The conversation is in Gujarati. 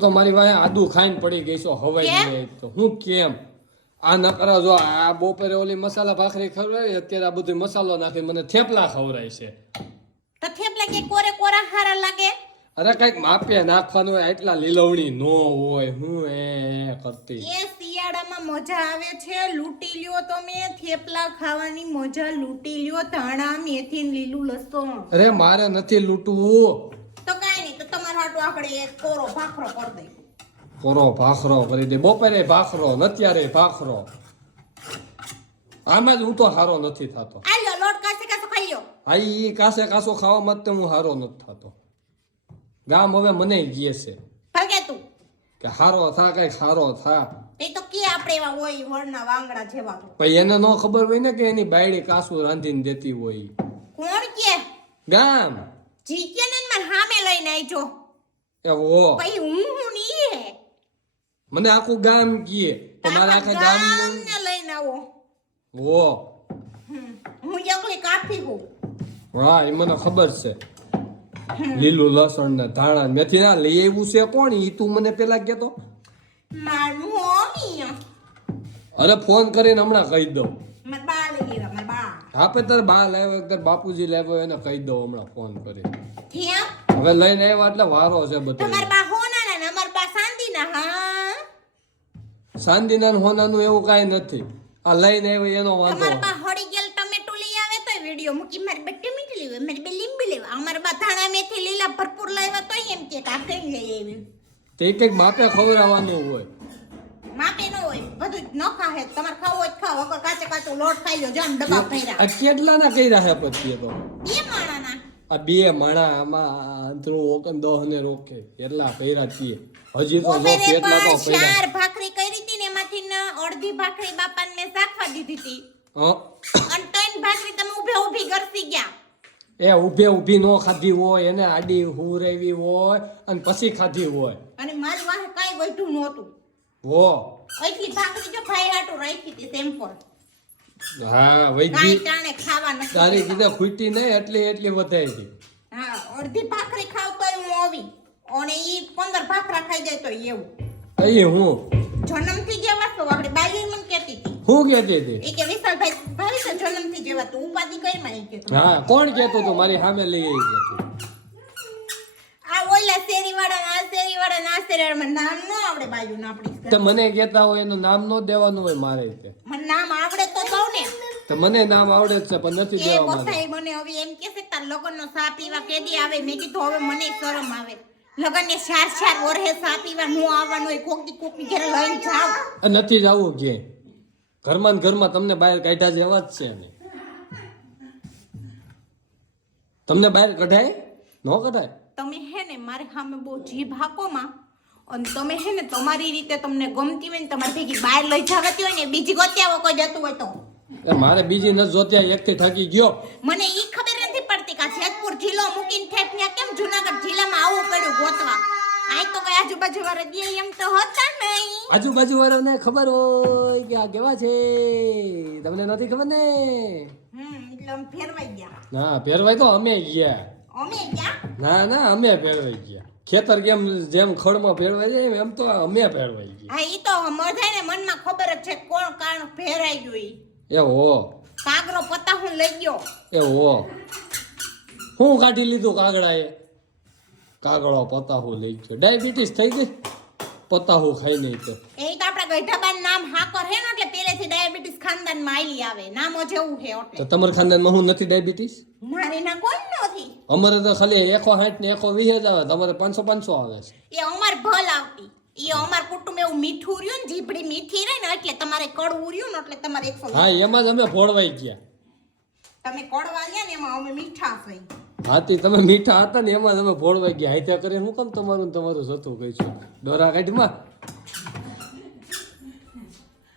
તો મારી વાહે આદુ ખાઈને પડી ગઈ છો હવાઈ તો હું કેમ આ ન કરો જો આ બપોરે ઓલી મસાલા ભાખરી ખવડાવી અત્યારે આ બધું મસાલો નાખી મને થેપલા ખવડાય છે તો થેપલા કે કોરે કોરા હારા લાગે અરે કઈક માપે નાખવાનું હોય એટલા લીલવણી નો હોય હું એ કરતી એ શિયાળામાં મજા આવે છે લૂંટી લ્યો તમે થેપલા ખાવાની મજા લૂંટી લ્યો ધાણા મેથી ને લીલું લસણ અરે મારે નથી લૂંટવું તો કાઈ નહીં તો તમારા હાટુ આપણે એક કોરો ભાખરો કરી દઈ કોરો ભાખરો કરી દે બપોરે ભાખરો નત્યારે ભાખરો આમાં જ હું તો હારો નથી થતો આ લો લોટ કાસે કાસો ખાઈ લ્યો હા ઈ કાસે કાસો ખાવા માટે હું હારો નથી થતો ગામ હવે મને ગયે છે ભાગે તું કે હારો થા કઈ હારો થા એ તો કે આપણે એવા હોય વળના વાંગડા જેવા પણ એને નો ખબર હોય ને કે એની બાયડી કાસુ રાંધીને દેતી હોય કોણ કે ગામ જીકે ને માર હામે લઈને આવજો એવો પછી હું ની હે મને આખું ગામ ગયે તમારા આખા ગામ ને લઈને આવો વો હું એકલી કાફી હું હા એ મને ખબર છે લીલું લસણ ને ધાણા ને મેથી ના લઈ આવ્યું છે કોણ ઈ તું મને પેલા કેતો માર મમ્મી અરે ફોન કરીને હમણાં કહી દઉં માર બા લઈ ગયા માર બા આપે તાર બા લાવ્યો તાર બાપુજી લાવ્યો એને કહી દઉં હમણાં ફોન કરી કેમ હવે લઈને આવ્યા એટલે વારો છે બધો તમાર બા હોના ને અમાર બા શાંતિ ના હા સાંદીના ને હોનાનું એવું કાંઈ નથી આ લઈને આવ્યો એનો વાંધો તમાર બા હળી ગયેલ ટમેટું લઈ આવે તો વિડિયો મૂકી મારી બે ટમેટું લેવા મારી બે લીંબુ લેવા અમાર બા ધાણા મેથી લીલા ભરપૂર લાવ્યા તો એમ કે કાકડી લઈ આવી તે કંઈક બાપે ખવડાવવાનું હોય માપે ન હોય બધું ન ખાહે તમાર ખાવું હોય તો ખાવ વગર કાચે કાચો લોટ ખાઈ લો જામ ડબ્બા ભર્યા આ કેટલાના કર્યા છે પછી તો બે માણાના આ બે માણા આમાં અંતરું ઓકન દોહ ને રોકે એટલા કર્યા છીએ હજી તો જો કેટલા તો કર્યા ચાર ભાખરી કરી હતી ને એમાંથી અડધી ભાખરી બાપાને મેં શાકવા દીધી હતી અને ત્રણ ભાખરી તમે ઊભે ઊભી ગરસી ગયા એ ઊભે ઊભી નો ખાધી હોય એને આડી હુરેવી હોય અને પછી ખાધી હોય અને મારી વાહે કાઈ વઢું નહોતું હો એટલી ભાખરી જો ભાઈ હાટુ રાખી હતી સેમ્પલ હા કાઈ વૈજી ટાણે ખાવા નથી તારી દેતા. કીધે ખૂટી નહીં એટલી વધારી હતી હા અડધી ભાખરી ખાવ તો હું આવી અને ઈ 15 ભાખરા ખાઈ જાય તો એવું અહીં હું જન્મથી જેવા છો આપણે બાઈ મને કહેતી હતી હું કહેતી હતી એ કે વિશાલભાઈ ભાઈ તો જન્મથી જેવા તું ઉપાધિ કરી માં કે હા કોણ કહેતું તું મારી સામે લઈ આવી હતી આ ઓલા શેરીવાળા ના શેરીવાળા ના શેરીવાળા નામ ન આવડે બાજુ ના આપડી તો મને કહેતા હોય એનું નામ નો દેવાનું હોય મારે તે મને નામ આવડે તો દઉં ને તો મને નામ આવડે જ છે પણ નથી એ દેવા મારે ગોસાઈ મને હવે એમ કે છે તાર લગનનો સા પીવા કેદી આવે મેં કીધું હવે મને શરમ આવે લગનને 4 વર્ષે સા પીવા નો આવવાનું હોય કોકની ઘરે લઈને જાવ નથી જવું ક્યાંય ઘરમાં ને ઘરમાં તમને બહાર કાઢ્યા જેવા જ છે ને તમને બહાર કઢાય નો કઢાય તમે હે ને મારે સામે બહુ જીભ હાકોમાં અને તમે હે ને તમારી રીતે તમને ગમતી હોય ને તમારી ભેગી બહાર લઈ જવાતી હોય ને બીજી ગોત્યાવો કોઈ જતું હોય તો એ મારે બીજી ન જોત્યા એકથી થકી ગયો મને ઈ ખબર નથી પડતી કે જેતપુર જિલ્લો મૂકીને ઠેઠ ત્યાં કેમ જુનાગઢ જિલ્લામાં આવવું પડ્યું ગોતવા આ તો કઈ આજુબાજુ વાળા દે એમ તો હતા નહીં આજુબાજુ વાળાને ખબર હોય કે આ કેવા છે તમને નથી ખબર ને એટલે અમે ફેરવાઈ ગયા ના ફેરવાય તો અમે ગયા અમે ગયા ના અમે ફેરવાઈ ગયા ખેતર કેમ જેમ ખડમાં ફેરવાઈ જાય એમ તો અમે ફેરવાઈ ગયા હા ઈ તો મધાને મનમાં ખબર જ છે કોણ કારણ ફેરાઈ ગયું ઈ એવો કાગરો પતા હું લઈ ગયો એવો હું કાઢી લીધું કાગડાએ કાગડો પતાહુ લઈ ગયો ડાયાબિટીસ થઈ ગઈ પતાહુ ખાઈ નહીં તો એ તો આપડા ગઈઢાબાન નામ હાકર હે ને એટલે પહેલેથી ડાયાબિટીસ ખાનદાનમાં આલી આવે નામ જેવું હે તો એટલે તમારા ખાનદાનમાં હું નથી ડાયાબિટીસ મારે ના કોણ નથી અમારે તો ખાલી 160 ને 120 જ આવે તમારે 500 આવે છે એ અમાર ભલ આવતી એ અમાર કુટુંબ એવું મીઠું રહ્યું ને જીભડી મીઠી રહે ને એટલે તમારે કડવું રહ્યું ને એટલે તમારે 100 હા એમાં જ અમે ભોળવાઈ ગયા તમે કડવા ગયા ને એમાં અમે મીઠા થઈ હાથી તમે મીઠા હતા ને એમાં જ અમે ભોળવાઈ ગયા હાથ્યા કરીને હું કેમ તમારું જતું કહીશું ડોરા કાઢમાં